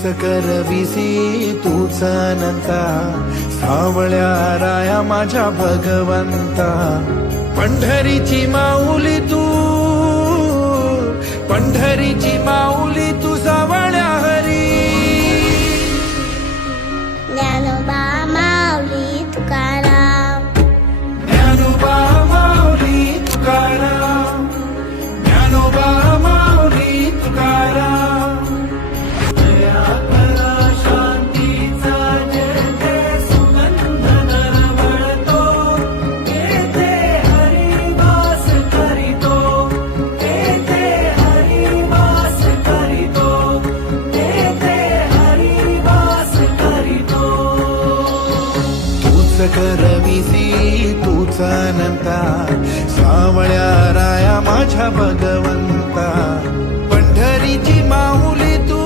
तूच करविसी तूच अनंता, सावळ्या राया माझ्या भगवंता. पंढरीची माऊली तू, पंढरीची माऊली तू सावळ्या हरी. ज्ञानोबा माऊली तुकाराम, ज्ञानोबा माऊली तुकाराम, ज्ञानोबा माऊली तुकाराम. दया करा शांतीचा जय जय सुगंध दरवळतो, येथे हरिवास करीतो, येथे हरिवास करीतो, येथे हरिवास करीतो. तूच करविसी तूच अनंता, सावळ्या राया माझ्या भगवंता. पंढरीची माऊली तू,